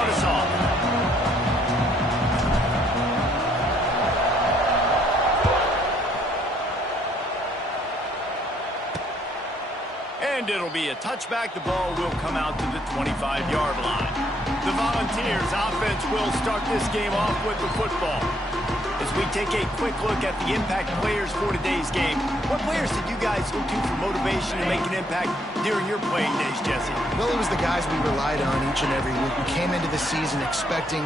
start us off. And it'll be a touchback. The ball will come out to the 25-yard line. The Volunteers offense will start this game off with the football. As we take a quick look at the impact players for today's game, what players did you guys look to for motivation to make an impact during your playing days, Jesse? Well, it was the guys we relied on each and every week. We came into the season expecting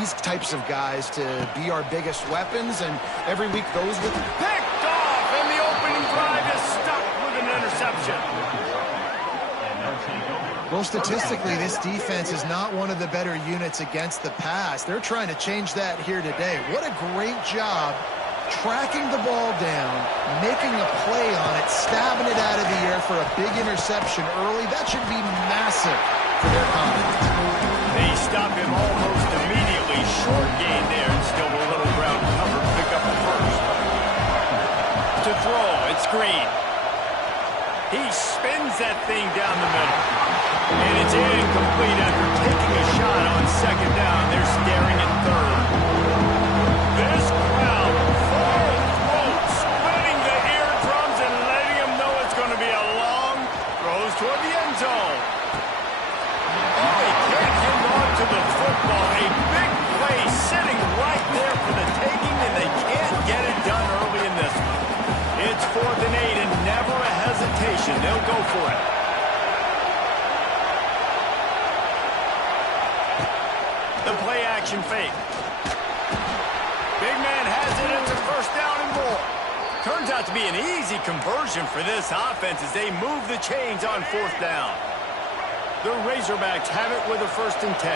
these types of guys to be our biggest weapons, and every week those with... Picked off, and the opening drive is stuck with an interception. Well, statistically, this defense is not one of the better units against the pass. They're trying to change that here today. What a great job tracking the ball down, making a play on it, stabbing it out of the air for a big interception early. That should be massive for their confidence. They stop him almost immediately. Short gain there, and still a little ground cover to pick up the first. To throw, it's Green. He spins that thing down the middle. And it's incomplete after taking a shot on second down. They're staring at third. This crowd, full throat, splitting the eardrums and letting them know it's going to be a long throws toward the end zone. Oh, he can't hang on to the football. A big play sitting right there for the taking, and they can't get it done early in this one. It's 4th and 8, and never a hesitation. They'll go for it. The play-action fake. Big man has it. It's a first down and more. Turns out to be an easy conversion for this offense as they move the chains on 4th down. The Razorbacks have it with a 1st and 10.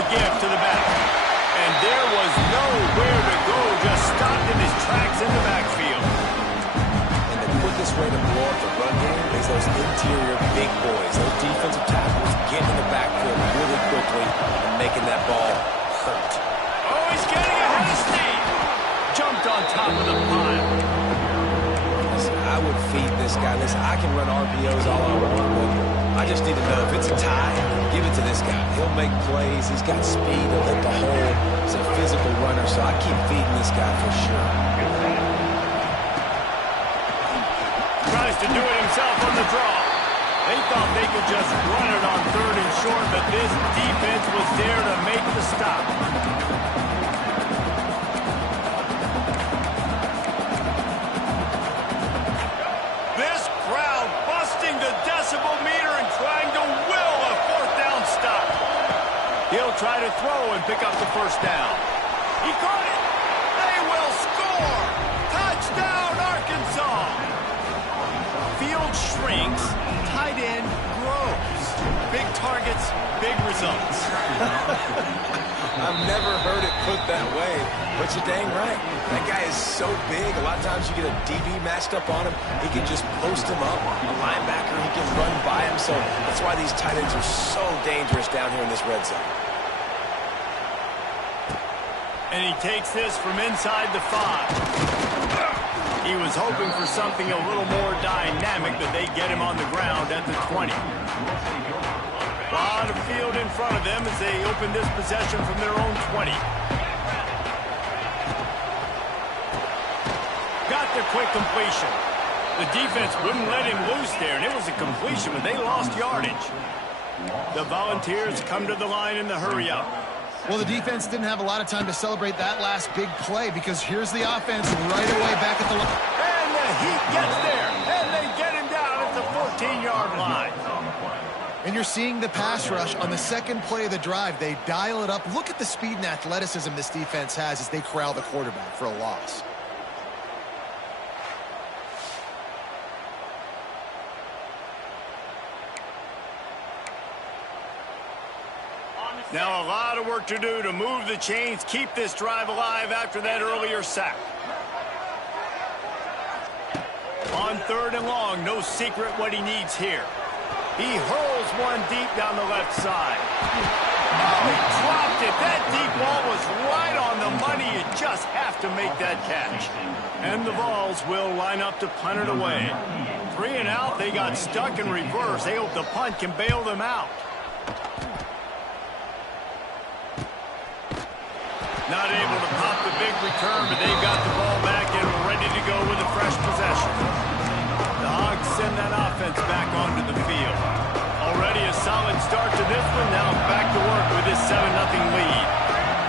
The give to the back. And there was nowhere to go. Just stopped in his tracks in the backfield. And the quickest way to blow up the run game is those interior big boys. Those defensive tackles getting in the backfield really quickly and making that ball hurt. Oh, he's getting ahead of Steve. Jumped on top of the pile. Listen, I would feed this guy. Listen, I can run RPOs all I want, but I just need to know if it's a tie, give it to this guy. He'll make plays. He's got speed. He'll hit the hole. He's a physical runner, so I keep feeding this guy for sure. Tries to do it himself on the draw. They thought they could just run it on 3rd and short, but this defense was there to make the stop. This crowd busting the decibel meter and trying to will a 4th down stop. He'll try to throw and pick up the first down. He caught it. They will score. Touchdown, Arkansas. Field shrinks, tight end grows. Big targets, big results. I've never heard it put that way, but you're dang right. That guy is so big. A lot of times you get a DB matched up on him. He can just post him up. A linebacker, he can run by him. So that's why these tight ends are so dangerous down here in this red zone. And he takes this from inside the 5. He was hoping for something a little more dynamic, but they get him on the ground at the 20. A lot of field in front of them as they open this possession from their own 20. Got the quick completion. The defense wouldn't let him loose there, and it was a completion, but they lost yardage. The Volunteers come to the line in the hurry-up. Well, the defense didn't have a lot of time to celebrate that last big play because here's the offense right away back at the line. And the Heat gets there, and they get him down at the 14-yard line. And you're seeing the pass rush on the second play of the drive. They dial it up. Look at the speed and athleticism this defense has as they corral the quarterback for a loss. Now a lot of work to do to move the chains, keep this drive alive after that earlier sack. On 3rd and long, no secret what he needs here. He hurls one deep down the left side. Oh, he dropped it. That deep ball was right on the money. You just have to make that catch. And the Vols will line up to punt it away. 3 and out, they got stuck in reverse. They hope the punt can bail them out. Not able to pop the big return, but they've got the ball back and ready to go with a fresh possession. The Hogs send that offense back onto the field. Already a solid start to this one. Now back to work with this 7-0 lead.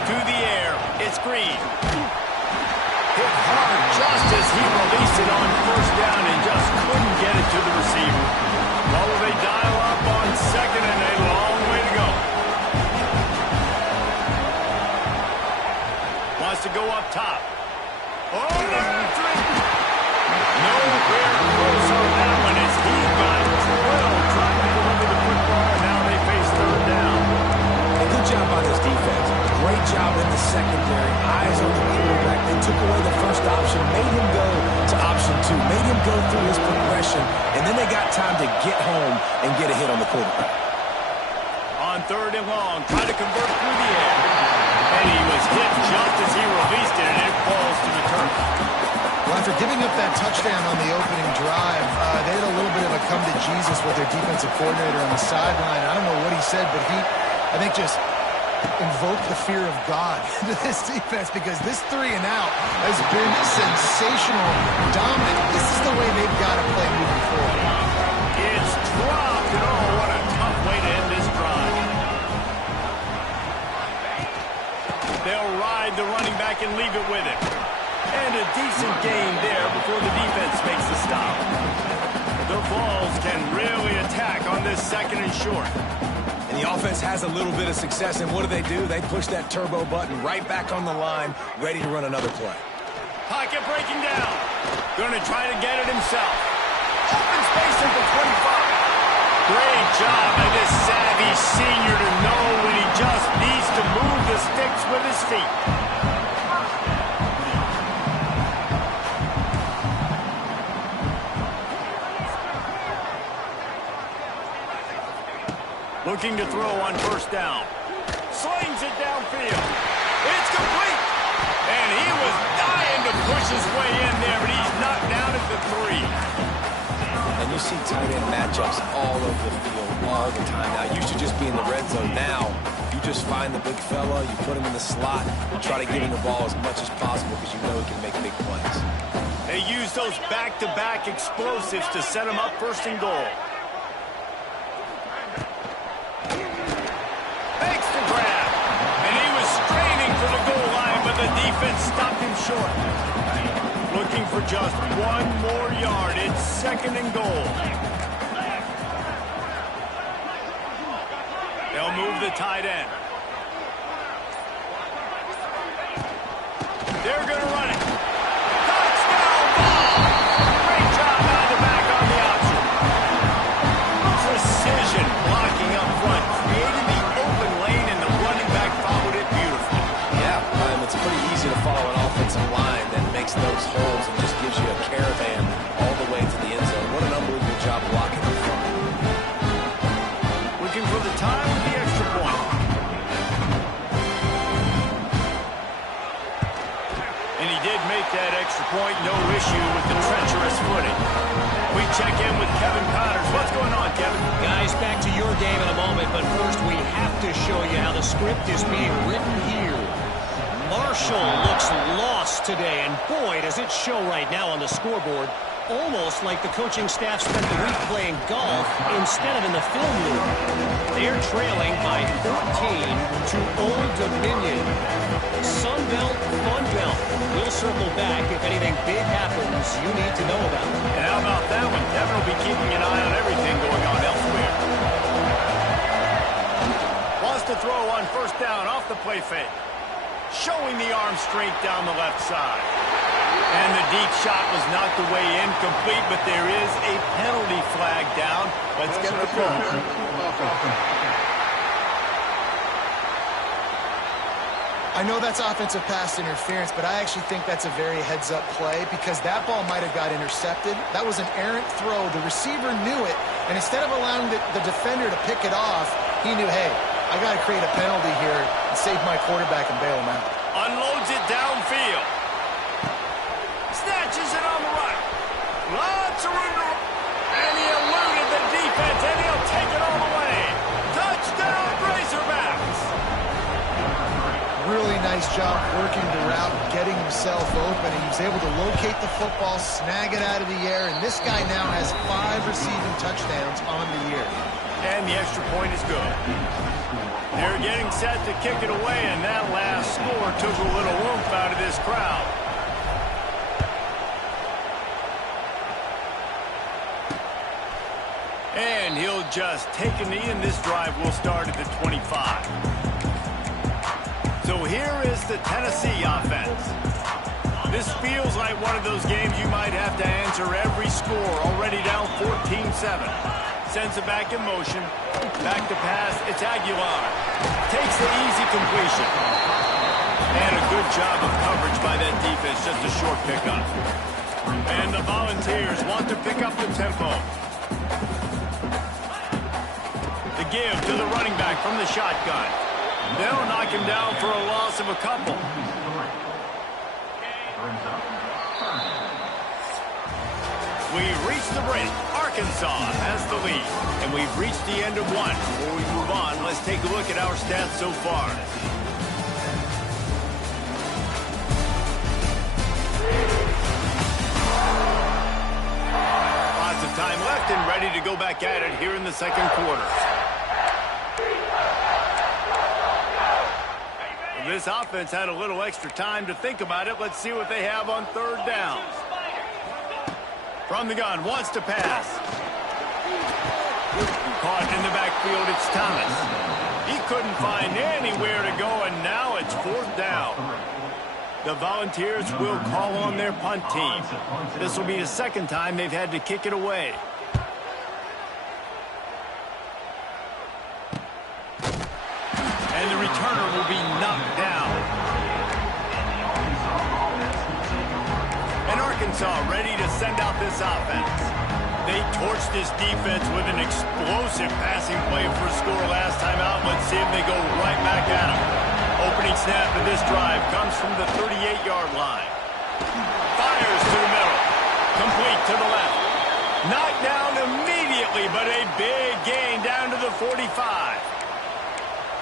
To the air, it's Green. Hit hard just as he released it on first down and just couldn't get it to the receiver. Well, will they dial up on second and a long way to go? Wants to go up top. Oh, there's three. Nowhere close on that one as he got drilled trying to deliver the football. Now they face third down. A good job by this defense. Great job in the secondary. Eyes on the quarterback. They took away the first option, made him go to option 2, made him go through his progression, and then they got time to get home and get a hit on the quarterback. On third and long, trying to convert through the air. And he was hit just as he released it, and it falls to the turf. Well, after giving up that touchdown on the opening drive, they had a little bit of a come to Jesus with their defensive coordinator on the sideline. I don't know what he said, but he, I think, just invoked the fear of God into this defense because this 3 and out has been sensational, dominant. This is the way they've got to play moving forward. It's dropped, and oh, what a tough way to end this drive. They'll ride the running back and leave it with him. And a decent gain there before the defense makes the stop. The Vols can really attack on this second and short. And the offense has a little bit of success, and what do? They push that turbo button right back on the line, ready to run another play. Pocket breaking down. Going to try to get it himself. Open space at the 25. Great job by this savvy senior to know when he just needs to move the sticks with his feet. Looking to throw on first down. Slings it downfield. It's complete. And he was dying to push his way in there, but he's knocked down at the 3. And you see tight end matchups all over the field all the time. Now, it used to just be in the red zone. Now, you just find the big fella, you put him in the slot, and try to give him the ball as much as possible because you know he can make big plays. They use those back-to-back explosives to set him up first and goal. Makes the grab. And he was straining for the goal line, but the defense stopped him short. Looking for just 1 more yard. It's second and goal. They'll move the tight end. They're going to run it. Touchdown ball! Great job out of the back on the option. Precision blocking up front. Created the open lane, and the running back followed it beautifully. Yeah, it's pretty easy to follow an offensive line that makes those holes and just gives you a caravan all the way to the end zone. What an unbelievable job blocking up front. Looking for the time with the extra point. And he did make that extra point. No issue with the treacherous footing. We check in with Kevin Connors. What's going on, Kevin? Guys, back to your game in a moment, but first we have to show you how the script is being written here. Marshall looks lost today, and boy, does it show right now on the scoreboard. Almost like the coaching staff spent the week playing golf instead of in the film room. They're trailing by 14 to Old Dominion. Sunbelt, Funbelt. We'll circle back if anything big happens you need to know about. And how about that one? Kevin will be keeping an eye on everything going on elsewhere. Wants to throw on first down off the play fake. Showing the arm strength down the left side. And the deep shot was knocked away incomplete, but there is a penalty flag down. Let's get the call. I know that's offensive pass interference, but I actually think that's a very heads-up play because that ball might have got intercepted. That was an errant throw. The receiver knew it, and instead of allowing the defender to pick it off, he knew, hey, I got to create a penalty here and save my quarterback and bail him out. Unloads it downfield. Snatches it on the right. Lots of room to run. And he eluded the defense, and he'll take it all the way. Touchdown, Razorbacks. Really nice job working the route, getting himself open, and he was able to locate the football, snag it out of the air, and this guy now has 5 receiving touchdowns on the year. And the extra point is good. They're getting set to kick it away, and that last score took a little oomph out of this crowd. And he'll just take a knee, and this drive will start at the 25. So here is the Tennessee offense. This feels like one of those games you might have to answer every score. Already down 14-7. Sends it back in motion. Back to pass. It's Aguilar. Takes the easy completion. And a good job of coverage by that defense. Just a short pickup. And the Volunteers want to pick up the tempo. The give to the running back from the shotgun. They'll knock him down for a loss of a couple. We've reached the break. Arkansas has the lead. And we've reached the end of one. Before we move on, let's take a look at our stats so far. Lots of time left and ready to go back at it here in the second quarter. This offense had a little extra time to think about it. Let's see what they have on third down. From the gun, wants to pass. Caught in the backfield, it's Thomas. He couldn't find anywhere to go, and now it's fourth down. The Volunteers will call on their punt team. This will be the second time they've had to kick it away. And the returner will be knocked down. And Arkansas ready to send out this offense. They torched this defense with an explosive passing play for a score last time out. Let's see if they go right back at them. Opening snap of this drive comes from the 38-yard line. Fires to the middle. Complete to the left. Knocked down immediately, but a big gain down to the 45.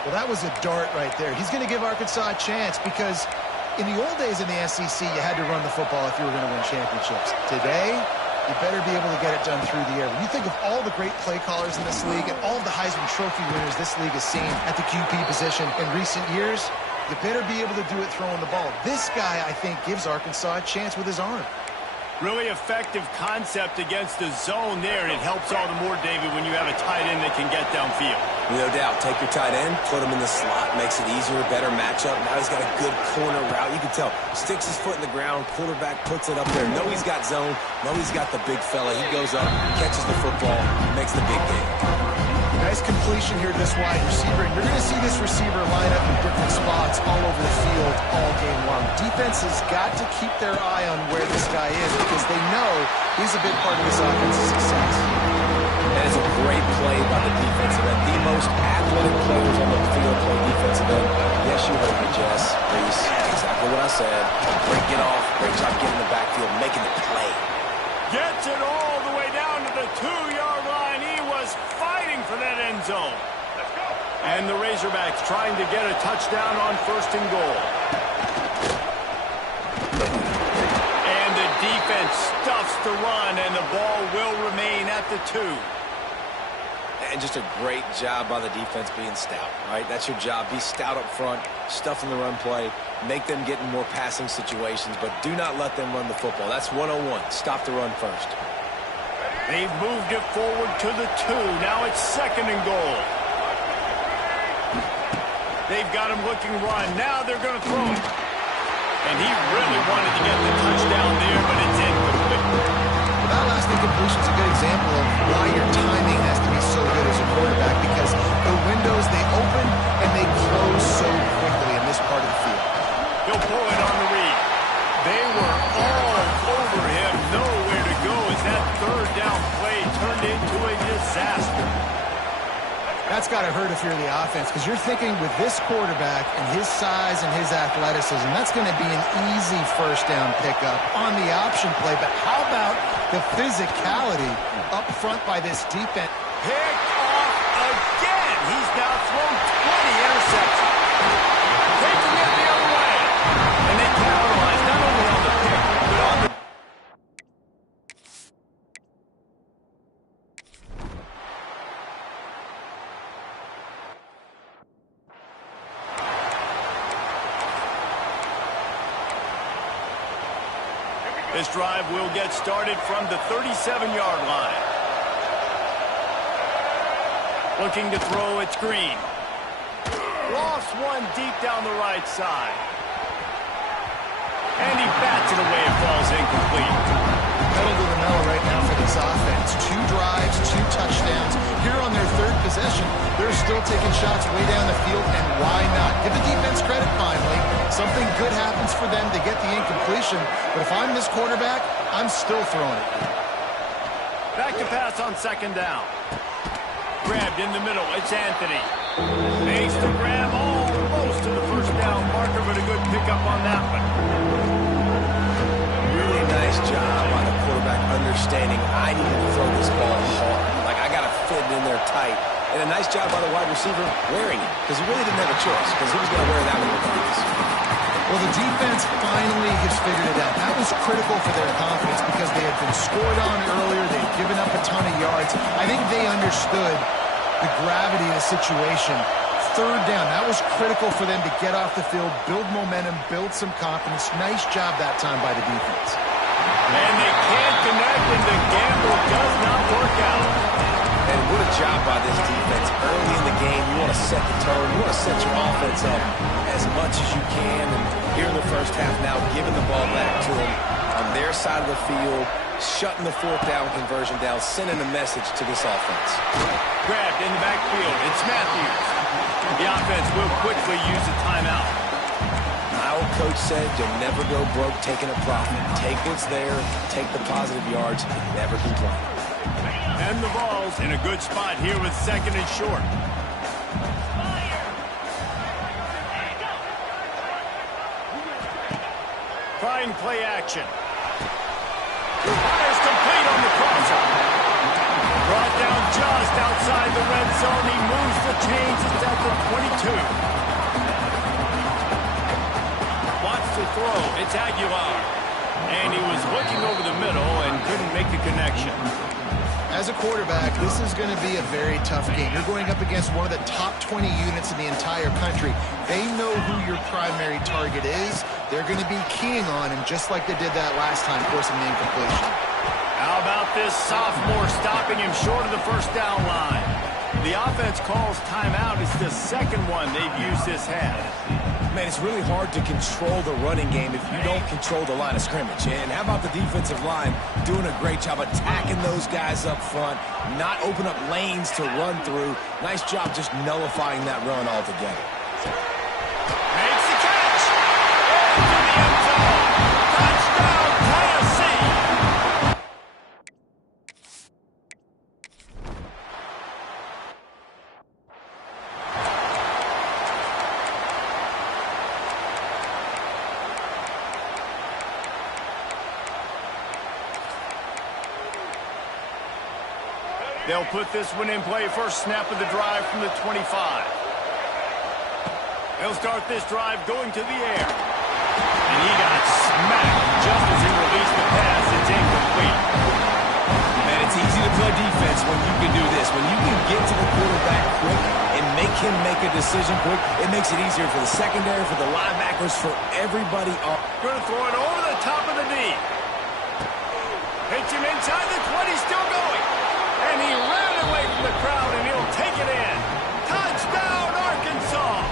Well, that was a dart right there. He's going to give Arkansas a chance because in the old days in the SEC, you had to run the football if you were going to win championships. Today, you better be able to get it done through the air. When you think of all the great play callers in this league and all of the Heisman Trophy winners this league has seen at the QB position in recent years, you better be able to do it throwing the ball. This guy, I think, gives Arkansas a chance with his arm. Really effective concept against the zone there, and it helps all the more, David, when you have a tight end that can get downfield. No doubt. Take your tight end, put him in the slot, makes it easier, better matchup. Now he's got a good corner route. You can tell. Sticks his foot in the ground, quarterback puts it up there. Know he's got zone. Know he's got the big fella. He goes up, catches the football, makes the big game. Nice completion here to this wide receiver. And you're going to see this receiver line up in different spots all over the field all game long. Defense has got to keep their eye on where this guy is because they know he's a big part of this offense's success. That is a great play by the defensive end. The most athletic players on the field play defensive end. Yes, you heard me, Jess. Reese, exactly what I said. Great get off. Great job getting in the backfield, making the play. Gets it all the way down to the 2-yard line. He was fighting for that end zone. And the Razorbacks trying to get a touchdown on first and goal. And the defense stuffs the run, and the ball will remain at the 2. And just a great job by the defense being stout, right? That's your job. Be stout up front, stuff in the run play, make them get in more passing situations, but do not let them run the football. That's 101. Stop the run first. They've moved it forward to the 2. Now it's second and goal. They've got him looking run. Now they're going to throw it. And he really wanted to get the touchdown there, but it's incomplete. That last incompletion is a good example of why your timing has to be so good as a quarterback because the windows, they open and they close so quickly in this part of the field. He'll pull it on the read. They were all over him. Nowhere to go as that third down play turned into a disaster. That's got to hurt if you're the offense because you're thinking with this quarterback and his size and his athleticism, that's going to be an easy first down pickup on the option play. But how about the physicality up front by this defense? Picked off again. He's now thrown 20 interceptions. Taking it the other way. This drive will get started from the 37-yard line. Looking to throw, it's Green. Lost one deep down the right side. And he bats it away. It falls incomplete. Pedal to the metal right now for this offense. 2 drives, 2 touchdowns. Here on their 3rd possession, they're still taking shots way down the field, and why not? Give the defense credit finally. Something good happens for them to get the incompletion, but if I'm this quarterback, I'm still throwing it. Back to pass on 2nd down. Grabbed in the middle. It's Anthony. Makes the grab almost to the 1st down marker, but a good pickup on that one. Really nice job by the quarterback understanding I need to throw this ball hard. Like, I got to fit it in there tight. And a nice job by the wide receiver wearing it, because he really didn't have a choice, because he was going to wear that one regardless. Well, the defense finally has figured it out. That was critical for their confidence because they had been scored on earlier. They had given up a ton of yards. I think they understood the gravity of the situation. 3rd down, that was critical for them to get off the field, build momentum, build some confidence. Nice job that time by the defense. And they can't connect, and the gamble does not work out. And what a job by this defense. Early in the game, you want to set the tone. You want to set your offense up as much as you can. And here in the 1st half now, giving the ball back to them on their side of the field, shutting the 4th down conversion down, sending a message to this offense. Grabbed in the backfield. It's Matthews. The offense will quickly use a timeout. My old coach said, you'll never go broke taking a profit. Take what's there, take the positive yards, and never complain. And the ball's in a good spot here with 2nd and short. Trying play action. Fires complete on the crosser. Brought down just outside the red zone. He moves the chains. It's at the 22. Wants to throw. It's Aguilar. And he was looking over the middle and couldn't make the connection. As a quarterback, this is going to be a very tough game. You're going up against one of the top 20 units in the entire country. They know who your primary target is. They're going to be keying on him just like they did that last time, forcing the incompletion. How about this sophomore stopping him short of the 1st down line? The offense calls timeout. It's the 2nd one they've used this half. Man, it's really hard to control the running game if you don't control the line of scrimmage. And how about the defensive line doing a great job attacking those guys up front, not open up lanes to run through. Nice job just nullifying that run altogether. Makes the catch! Into the end zone! Touchdown, Tennessee! They'll put this one in play. 1st snap of the drive from the 25. They'll start this drive going to the air. And he got smacked just as he released the pass. It's incomplete. Man, it's easy to play defense when you can do this. When you can get to the quarterback quick and make him make a decision quick, it makes it easier for the secondary, for the linebackers, for everybody. Going to throw it over the top of the knee. Hits him inside the 20, still going. And he ran away from the crowd, and he'll take it in. Touchdown, Arkansas!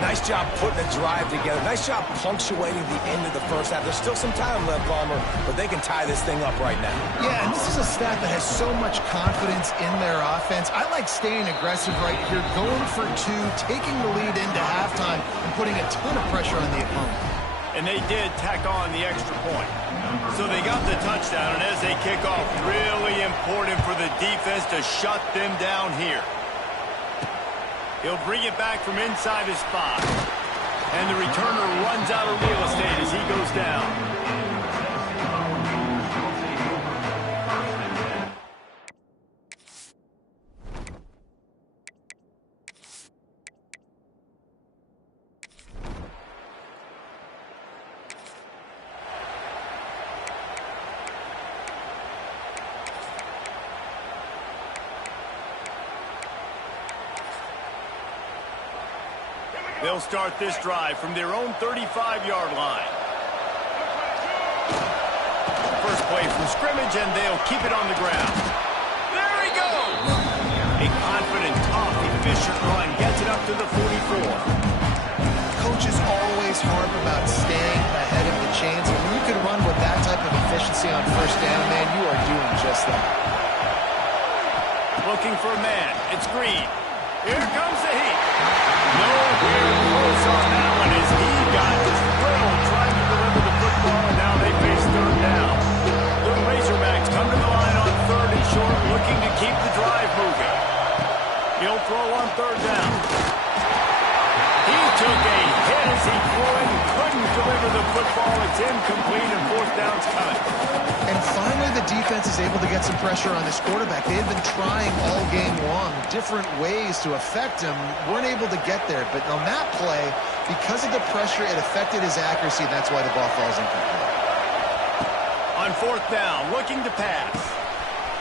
Nice job putting the drive together. Nice job punctuating the end of the 1st half. There's still some time left, Palmer, but they can tie this thing up right now. Yeah, and this is a staff that has so much confidence in their offense. I like staying aggressive right here, going for 2, taking the lead into halftime, and putting a ton of pressure on the opponent. And they did tack on the extra point. So they got the touchdown, and as they kick off, really important for the defense to shut them down here. He'll bring it back from inside his 5. And the returner runs out of real estate as he goes down. They'll start this drive from their own 35-yard line. away from scrimmage, and they'll keep it on the ground. There he goes! A confident, tough, efficient run gets it up to the 44. Coaches always harp about staying ahead of the chains, and when you can run with that type of efficiency on first down, man, you are doing just that. Looking for a man. It's Green. Here comes the heat. Nowhere close on that one as he got drilled trying to deliver the football, and now they face third down. The Razorbacks come to the line on third and short, looking to keep the drive moving. He'll throw on third down. He took a hit as he threw it and couldn't deliver the football. It's incomplete, and fourth down's coming. And finally, the defense is able to get some pressure on this quarterback. They had been trying all game long different ways to affect him. Weren't able to get there. But on that play, because of the pressure, it affected his accuracy. That's why the ball falls incomplete. On fourth down, looking to pass.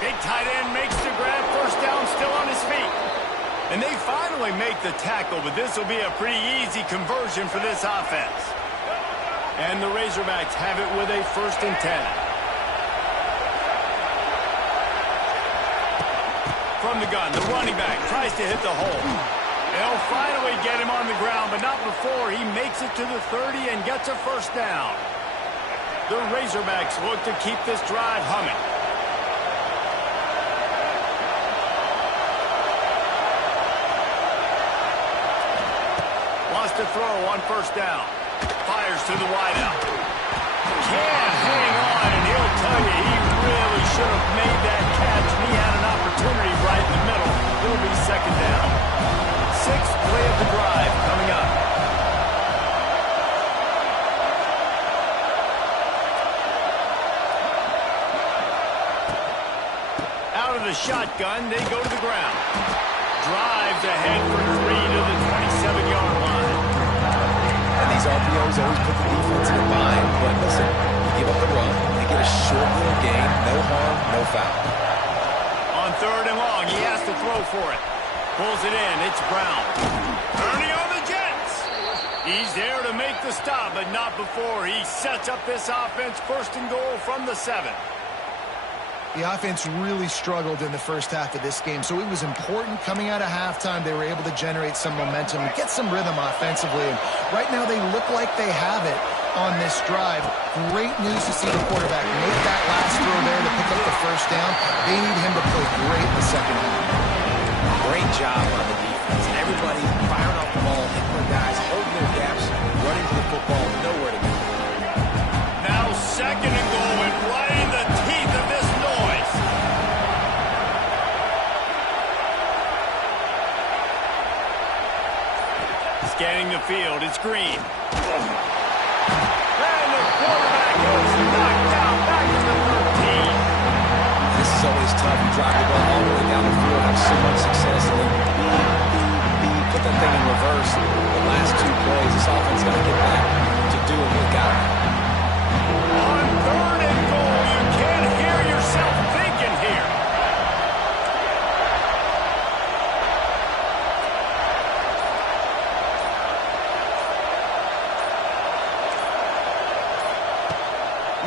Big tight end makes the grab. First down, still on his feet. And they finally make the tackle, but this will be a pretty easy conversion for this offense. And the Razorbacks have it with a 1st and 10. From the gun, the running back tries to hit the hole. They'll finally get him on the ground, but not before he makes it to the 30 and gets a first down. The Razorbacks look to keep this drive humming. Wants to throw on first down. Fires to the wideout. Can't hang on, and he'll tell you he really should have made that catch. And he had an opportunity right in the middle. It'll be second down. 6th play of the drive coming up. Out of the shotgun, they go to the ground. Drives ahead for 3 to the 27-yard line. And these RPOs always put the defense in a bind, but listen, you give up the run, they get a short little gain, no harm, no foul. On third and long, he has to throw for it. Pulls it in, it's Brown. Ernie on the Jets. He's there to make the stop, but not before he sets up this offense. 1st and goal from the 7. The offense really struggled in the first half of this game, so it was important coming out of halftime. They were able to generate some momentum and get some rhythm offensively. And right now they look like they have it on this drive. Great news to see the quarterback make that last throw there to pick up the first down. They need him to play great in the second half. Great job on the defense. Everybody firing off the ball, hitting their guys, holding their gaps, running to the football, nowhere to go. Now 2nd and goal, and right in the teeth of this noise. Scanning the field, it's Green. And the quarterback is knocked out back to the 13. This is always tough. You drive the ball all the way down the field, have so much success, and then put that thing in reverse. The last 2 plays, this offense got to get back to doing what got it. On 3rd and goal, you can't hear yourself thinking here.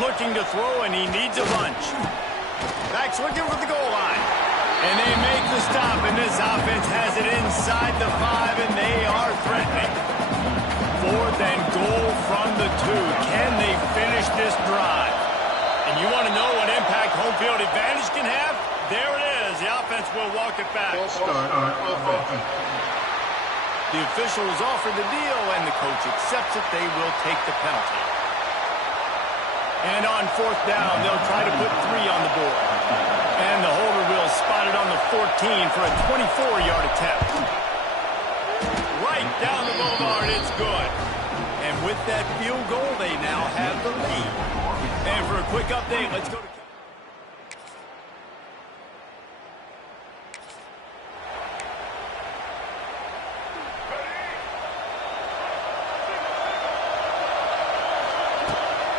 Looking to throw, and he needs a bunch. Back's looking for the goal line. And they make the stop, and this offense has it inside the 5, and they are threatening. 4th and goal from the 2. Can they finish this drive? And you want to know what impact home field advantage can have? There it is. The offense will walk it back. The official is offered the deal, and the coach accepts it. They will take the penalty. And on 4th down, they'll try to put 3 on the board. And the holder will spot it on the 14 for a 24-yard attempt. Right down the boulevard, it's good. And with that field goal, they now have the lead. And for a quick update, let's go to...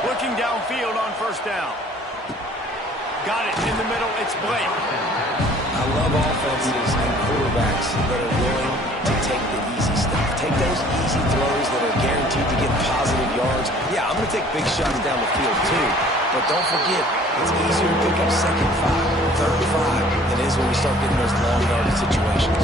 Looking downfield on 1st down. Got it in the middle. It's Blake. I love offenses and quarterbacks that are willing to take the easy stuff. Take those easy throws that are guaranteed to get positive yards. Yeah, I'm going to take big shots down the field too. But don't forget, It's easier to pick up second 5, third 5 than it is when we start getting those long yardage situations.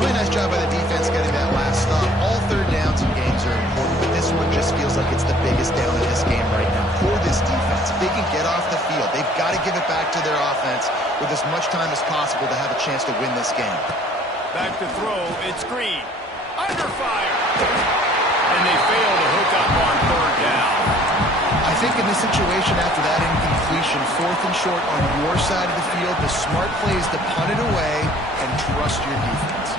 Really nice job by the defense getting that last stop. All third downs in games are important, but this one just feels like it's the biggest down in this game right now for this defense. If they can get off the field, they've got to give it back to their offense with as much time as possible to have a chance to win this game. Back to throw, it's Green. Under fire. And they fail to hook up on third down. I think in this situation, after that incompletion, 4th and short on your side of the field, the smart play is to punt it away and trust your defense.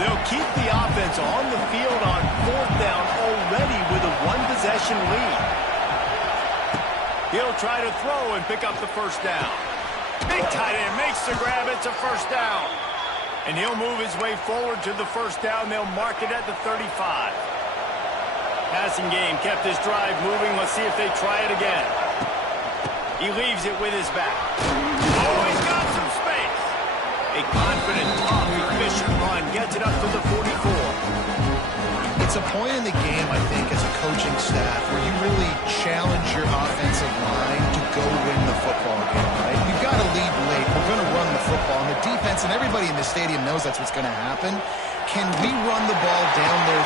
They'll keep the offense on the field on 4th down already with a one-possession lead. He'll try to throw and pick up the first down. Big tight end makes the grab. It's a first down. And he'll move his way forward to the first down. They'll mark it at the 35. Passing game kept this drive moving. Let's see if they try it again. He leaves it with his back. Oh, he's got some space. A confident, tough, efficient run gets it up to the 44. It's a point in the game, I think, as a coaching staff where you really challenge your offensive line to go win the football game, right? You've got to lead late. We're going to run the football. And the defense and everybody in the stadium knows that's what's going to happen. Can we run the ball down their...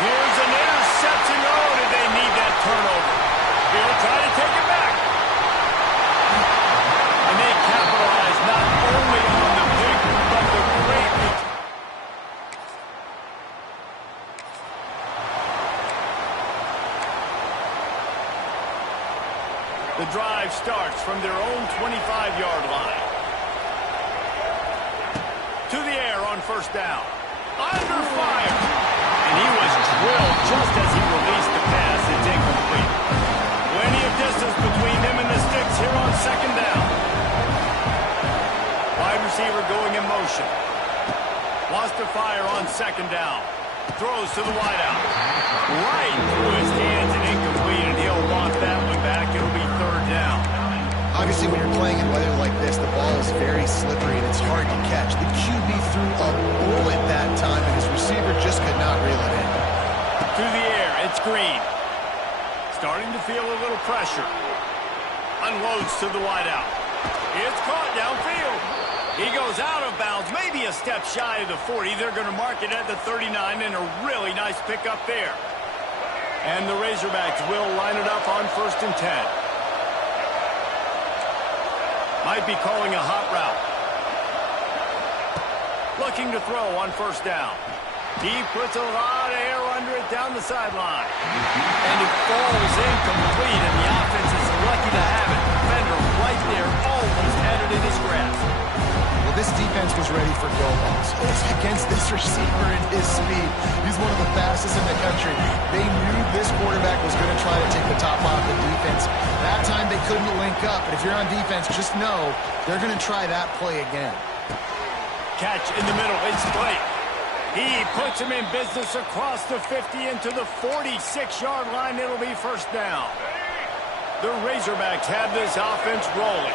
Here's an interception. Oh, did they need that turnover? He'll try to take it back. And they capitalize not only on the big, but the great... The drive starts from their own 25-yard line. To the air on first down. Under fire. And he was drilled just as he released the pass. It's incomplete. Plenty of distance between him and the sticks here on second down. Wide receiver going in motion. Wants to fire on second down. Throws to the wideout. Right through his hands and incomplete, and he'll want that one back. It'll be third down. Obviously, when you're playing in weather like this, the ball is very slippery and it's hard to catch. The QB threw a bullet that time, and his receiver just could not reel it in. To the air, it's Green. Starting to feel a little pressure. Unloads to the wideout. It's caught downfield. He goes out of bounds, maybe a step shy of the 40. They're going to mark it at the 39, and a really nice pickup there. And the Razorbacks will line it up on 1st and 10. Might be calling a hot route. Looking to throw on first down. He puts a lot of air under it down the sideline. And it falls incomplete, and the offense is lucky to have it. Defender right there, almost had it in his grasp. Well, this defense was ready for go balls. Against this receiver and his speed. He's one of the fastest in the country. They knew this quarterback was going to try to take the top off the defense. That time they couldn't link up. But if you're on defense, just know they're going to try that play again. Catch in the middle. It's Blake. He puts him in business across the 50 into the 46-yard line. It'll be first down. The Razorbacks have this offense rolling.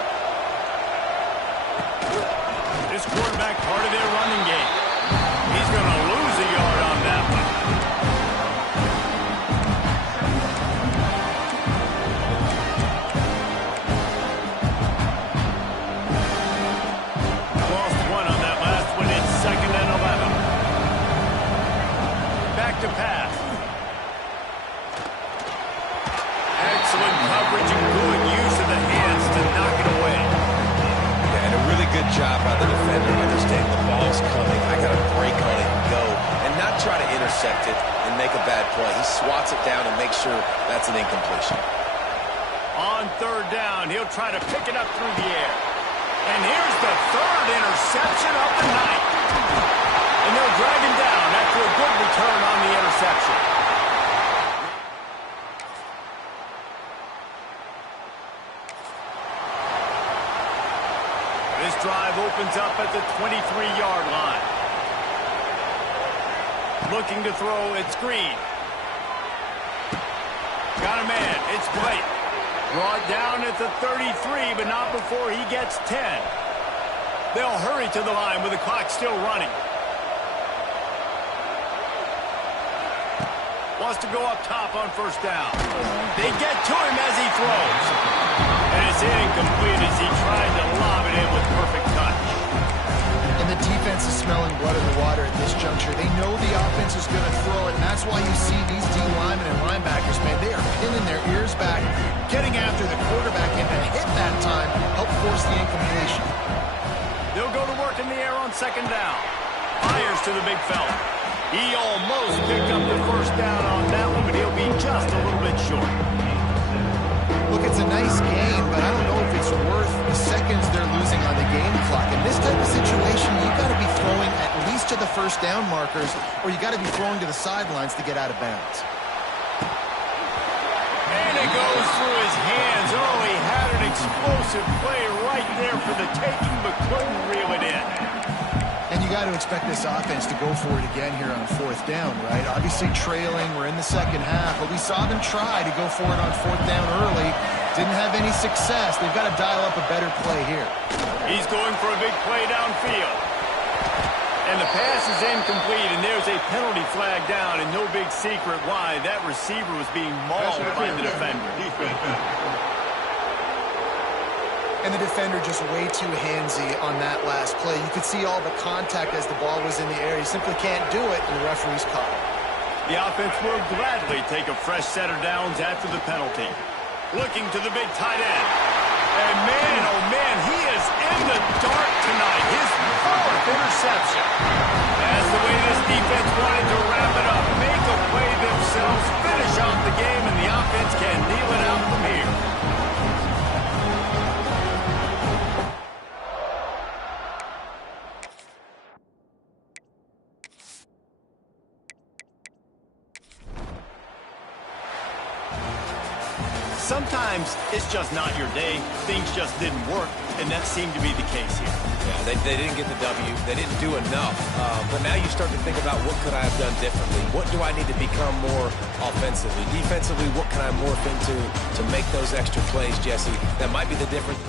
This quarterback part of their running game. He's going to lose a yard on that one. Lost one on that last one. It's 2nd and 11. Back to pass. Excellent coverage and good use of the hands to knock it away. And a really good job by the defender understanding the ball's coming. I got to break on it and go, and not try to intercept it and make a bad play. He swats it down and makes sure that's an incompletion. On third down, he'll try to pick it up through the air. And here's the third interception of the night. And they'll drag him down after a good return on the interception. This drive opens up at the 23-yard line. Looking to throw, it's Green. Got a man, it's Blake. Brought down at the 33, but not before he gets 10. They'll hurry to the line with the clock still running. Wants to go up top on first down. They get to him as he throws. And it's incomplete as he tried to lob it in with perfect touch. And the defense is smelling blood in the water at this juncture. They know the offense is going to throw it, and that's why you see these D linemen and linebackers, man, they are pinning their ears back, getting after the quarterback, and to hit that time, help force the incompletion. They'll go to work in the air on second down. Fires to the big fella. He almost picked up the first down on that one, but he'll be just a little bit short. Look, it's a nice gain, but I don't know if it's worth the seconds they're losing on the game clock. In this type of situation, you've got to be throwing at least to the first down markers, or you've got to be throwing to the sidelines to get out of bounds. And it goes through his hands. Oh, he had an explosive play right there for the taking, but couldn't reel it in. And you got to expect this offense to go for it again here on fourth down, right? Obviously trailing, we're in the second half, but we saw them try to go for it on fourth down early. Didn't have any success. They've got to dial up a better play here. He's going for a big play downfield. And the pass is incomplete, and there's a penalty flag down, and no big secret why. That receiver was being mauled by the defender. And the defender just way too handsy on that last play. You could see all the contact as the ball was in the air. He simply can't do it, and the referee's caught it. The offense will gladly take a fresh set of downs after the penalty. Looking to the big tight end. And man, oh man, he is in the dark tonight. His fourth interception. That's the way this defense wanted to wrap it up. Make a play themselves, finish off the game, and the offense can kneel it out from here. Sometimes it's just not your day. Things just didn't work, and that seemed to be the case here. Yeah, they didn't get the W. They didn't do enough. But now you start to think about what could I have done differently? What do I need to become more offensively? Defensively, what can I morph into to make those extra plays, Jesse? That might be the difference.